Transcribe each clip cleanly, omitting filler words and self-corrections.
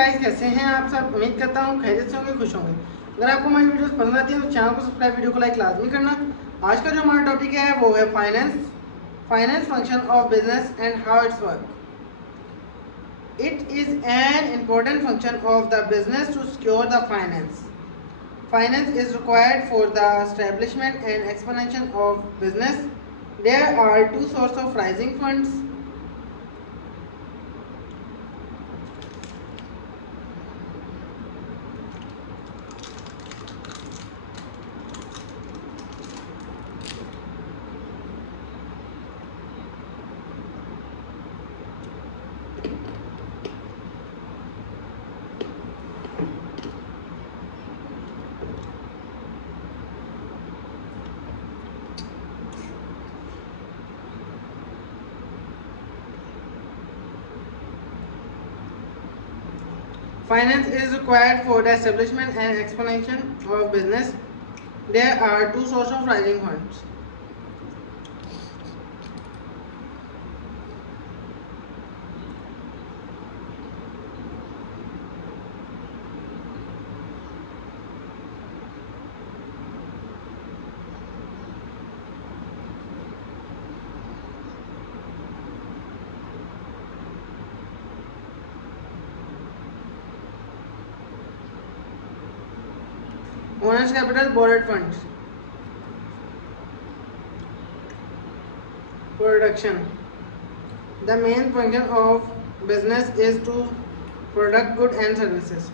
Guys, कैसे हैं आप सब। उम्मीद करता हूँ खैरियत से होंगे, खुश होंगे। अगर आपको हमारी वीडियोस पसंद आती है तो चैनल को सब्सक्राइब, वीडियो को लाइक लाजमी करना। आज का जो हमारा टॉपिक है वो है finance function of business and how its work. It is an important function of the business to secure the finance. Finance is required for the establishment and expansion of business. There are two sources of rising funds. Finance is required for the establishment and expansion of business. There are two sources of rising funds. Owner's capital, borrowed funds. Production. The main function of business is to produce goods and services.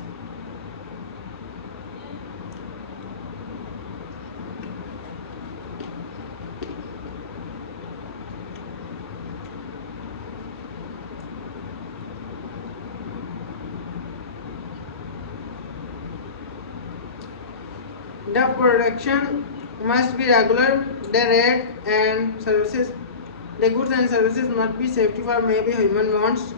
The production must be regular. The rate and services, the goods and services must be safety for maybe human wants.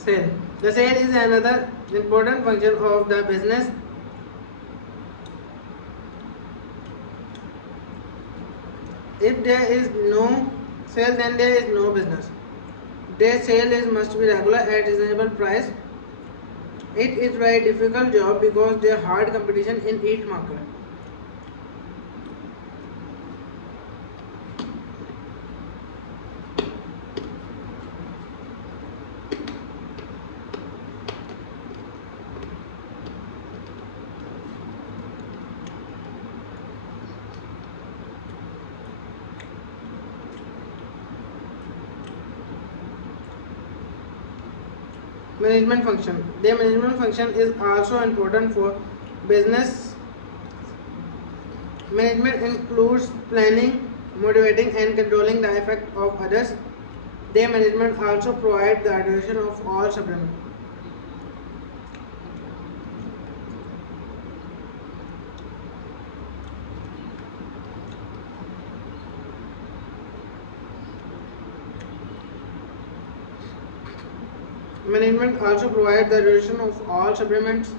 Sale. The sale is another important function of the business. If there is no sale, then there is no business. The sale must be regular at reasonable price. It is very difficult job because there is hard competition in each market. Management function. The management function is also important for business. Management includes planning, motivating and controlling the effect of others. The management also provides the direction of all subordinates. Management also provides the direction of all supplements.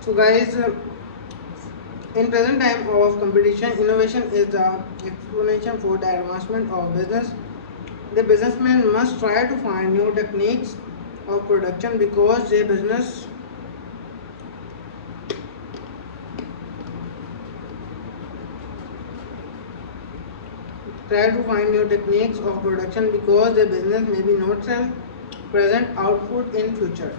So guys, in present time of competition, innovation is the explanation for the advancement of business. The businessman must try to find new techniques of production because a business try to find new techniques of production because the business may be not sell present output in future.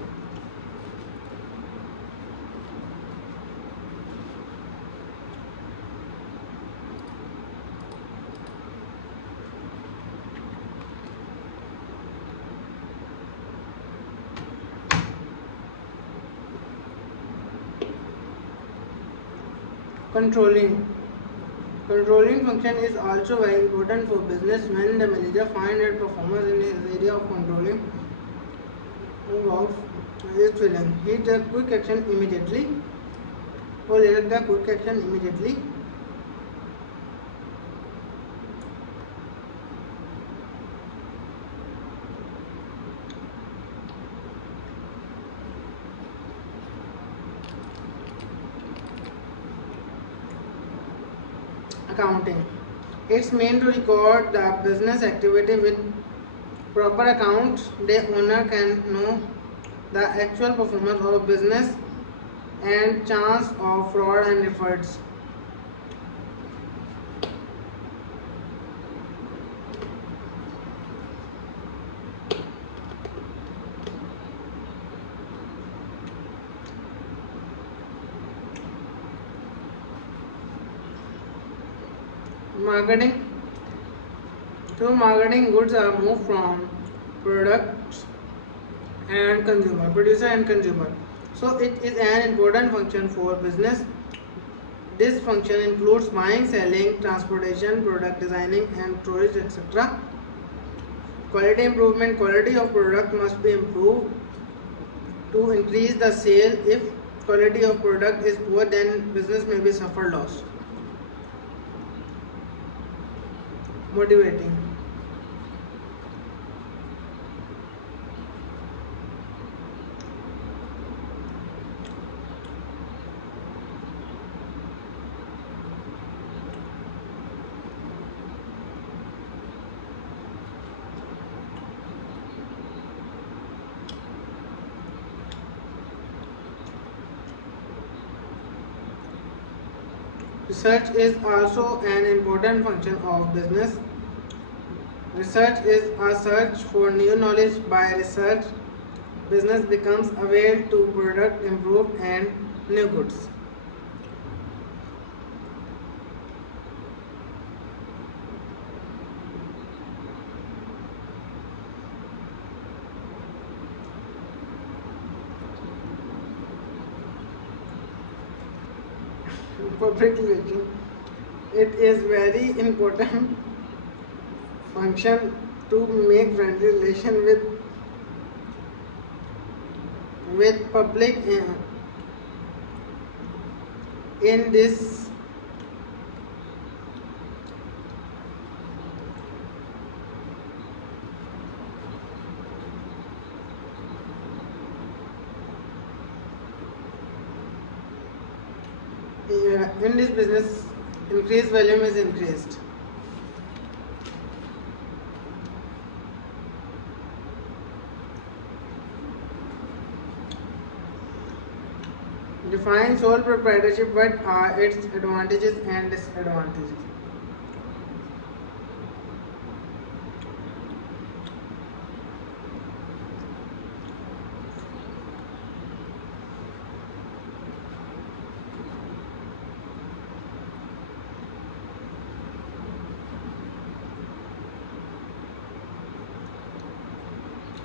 Controlling. Controlling function is also very important for business when the manager finds that performance in his area of controlling of is failing. He takes quick action immediately or let the quick action immediately. Accounting. It's meant to record the business activity with proper accounts. The owner can know the actual performance of business and chance of fraud and efforts. Marketing. Through marketing, goods are moved from products and consumer, producer and consumer. So it is an important function for business. This function includes buying, selling, transportation, product designing and storage, etc. Quality improvement. Quality of product must be improved to increase the sale. If quality of product is poor, then business may be suffer loss. Motivating. Research is also an important function of business. Research is a search for new knowledge. By research, business becomes aware to product improved and new goods. Public relation. It is very important function to make friendly relation with public in this business increased volume is increased. Define sole proprietorship. What are its advantages and disadvantages?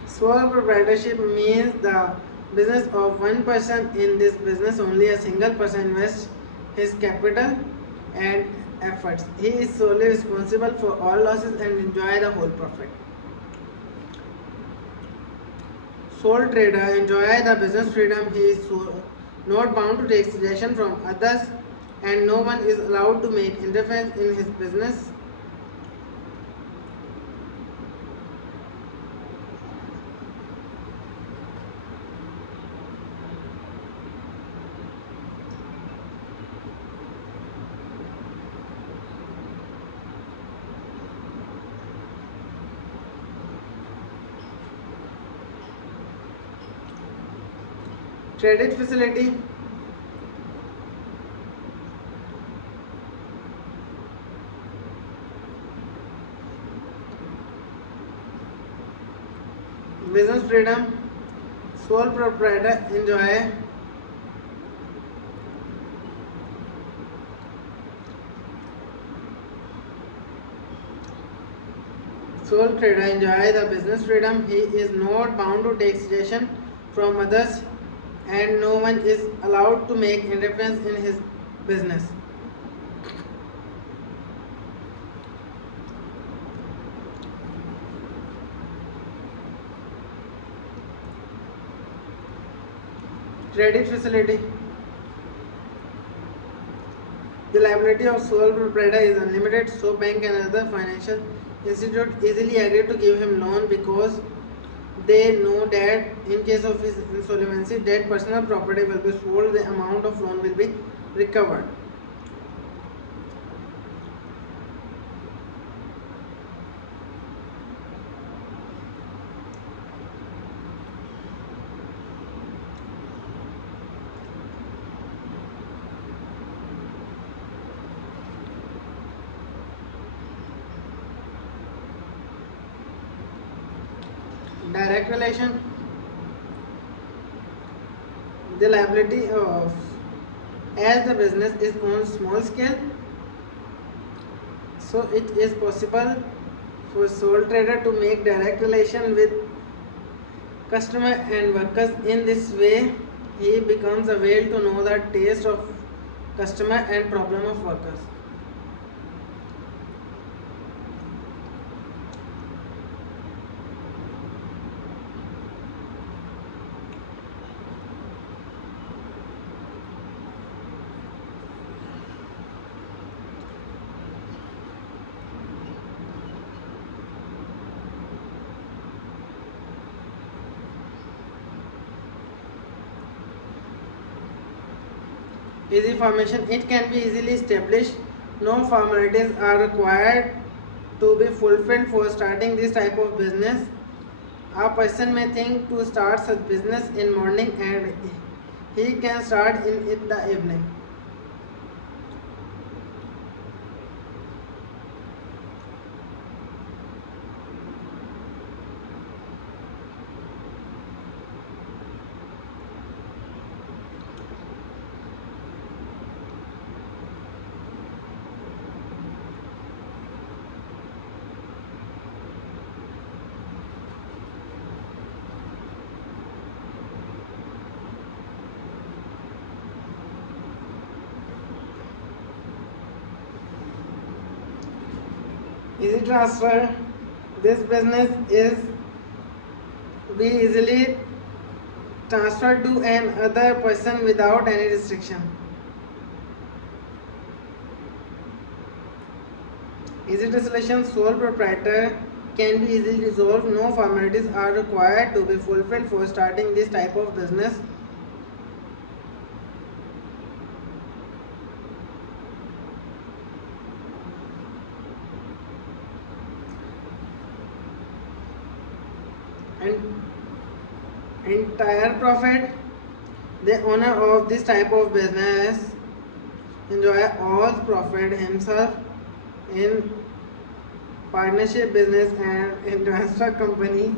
Sole proprietorship means the business of one person. In this business, only a single person invests his capital and efforts. He is solely responsible for all losses and enjoy the whole profit. Sole trader enjoy the business freedom. He is not bound to take suggestions from others, and no one is allowed to make interference in his business. Credit facility. Business freedom. Sole proprietor enjoy the business freedom. He is not bound to take suggestion from others, and no one is allowed to make interference in his business. Credit facility. The liability of sole proprietor is unlimited, so bank and other financial institute easily agree to give him loan because they know that in case of his insolvency, that personal property will be sold, the amount of loan will be recovered. Direct relation. The liability of, as the business is on small scale, so it is possible for sole trader to make direct relation with customer and workers. In this way, he becomes able to know the taste of customer and problem of workers. Easy formation. It can be easily established. No formalities are required to be fulfilled for starting this type of business. A person may think to start such business in morning and he can start in the evening. Easy transfer. This business is be easily transferred to another person without any restriction. Easy dissolution. Sole proprietor can be easily dissolved. No formalities are required to be fulfilled for starting this type of business. And entire profit. The owner of this type of business enjoy all profit himself. In partnership business and in transfer company,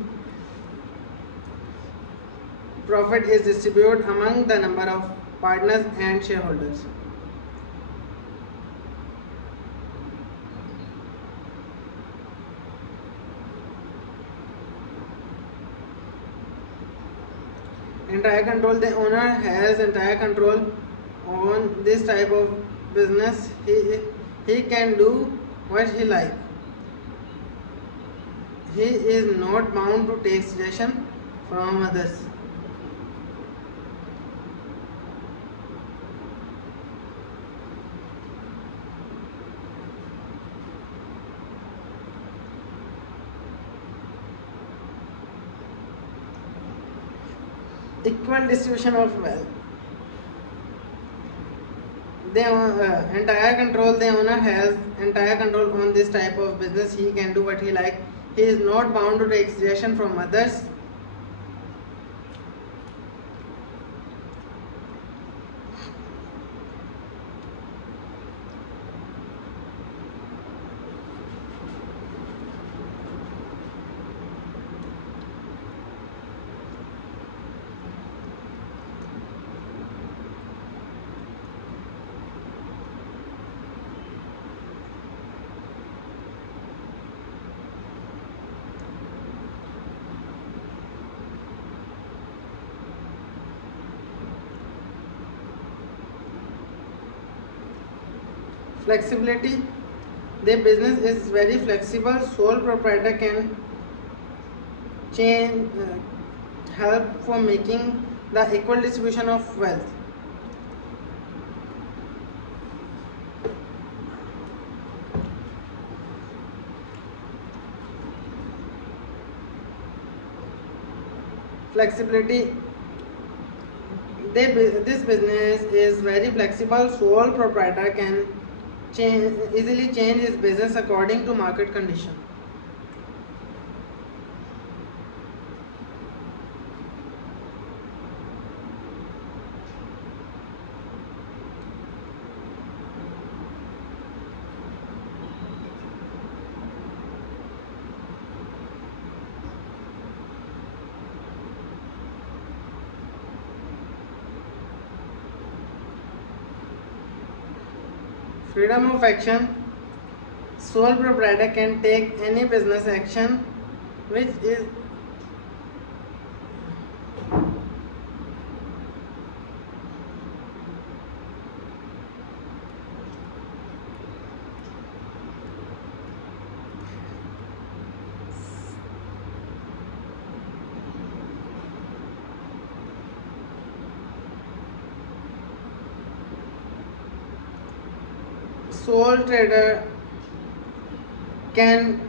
profit is distributed among the number of partners and shareholders. Entire control. The owner has entire control on this type of business. He can do what he like. He is not bound to take suggestion from others. Equal distribution of wealth. The entire control. The owner has entire control on this type of business. He can do what he like. He is not bound to take suggestion from others. Flexibility. The business is very flexible. Sole proprietor can change, help for making the equal distribution of wealth. Flexibility. This business is very flexible. Sole proprietor can easily change his business according to market condition. Freedom of action. Sole proprietor can take any business action which is sole trader can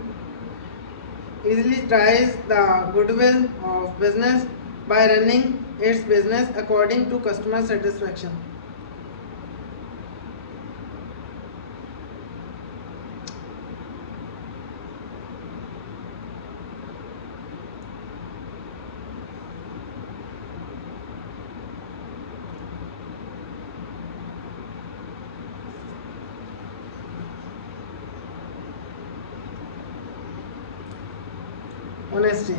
easily tries the goodwill of business by running its business according to customer satisfaction. Honesty.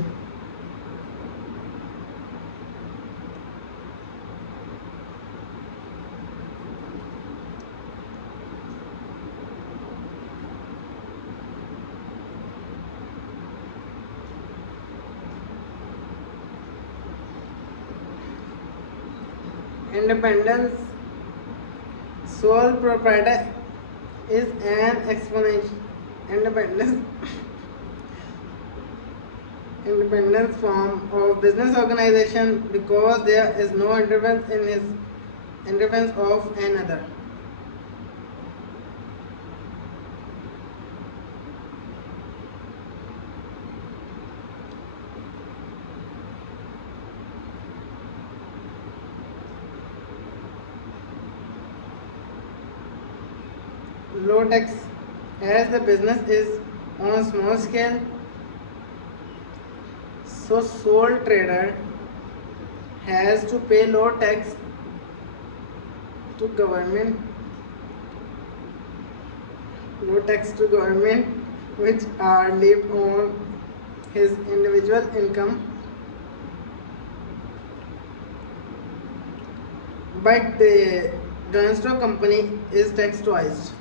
Independence. Sole proprietor is an exponential independence independence form of business organization because there is no interference of another. Low tax. As the business is on small scale, so sole trader has to pay low tax to government, which are levied on his individual income, but the joint stock company is taxed twice.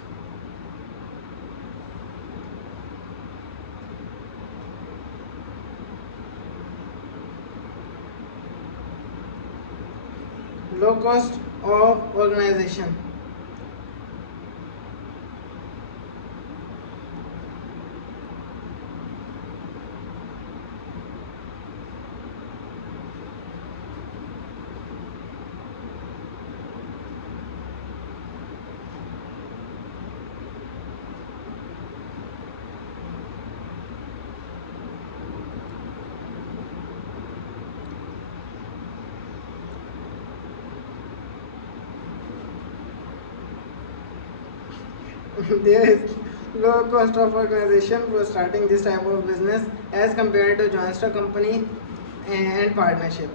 Low cost of organization. There is low cost of organization for starting this type of business as compared to joint stock company and partnership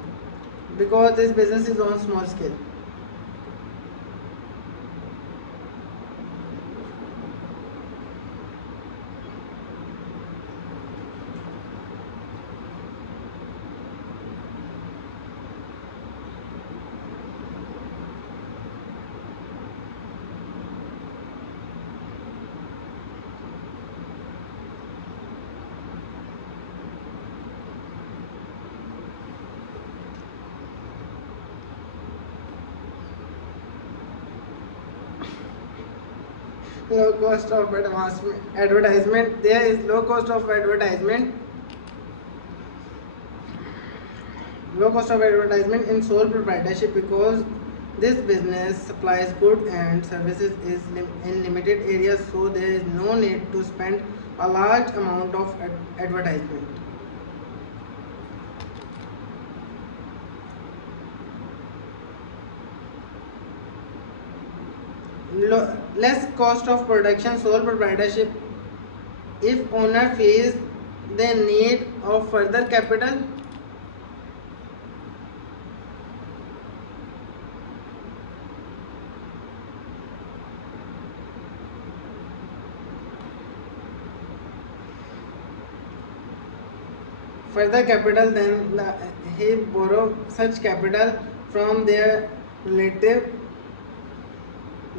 because this business is on small scale. Low cost of advertisement. There is low cost of advertisement. Low cost of advertisement in sole proprietorship because this business supplies goods and services in limited areas, so there is no need to spend a large amount of advertisement. Less cost of production. Sole proprietorship, if owner feels the need of further capital, then he borrow such capital from their relative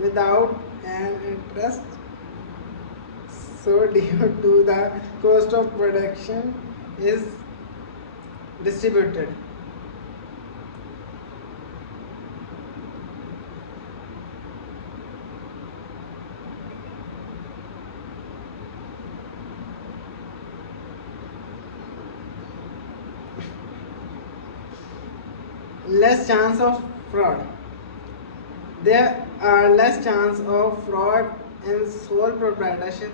without an interest. So due to the cost of production is distributed. Less chance of fraud. There are less chance of fraud in sole proprietorship.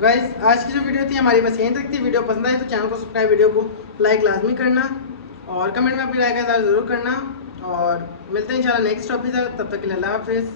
Guys, आज की जो video थी हमारी बस यहीं तक थी। Video पसंद आए तो चैनल को सब्सक्राइब, वीडियो को लाइक लाजमी करना और कमेंट में अपनी राय का इज़हार ज़रूर करना। और मिलते हैं इंशाल्लाह नेक्स्ट टॉपिक तक। तब तक के लिए अल्लाह हाफिज़।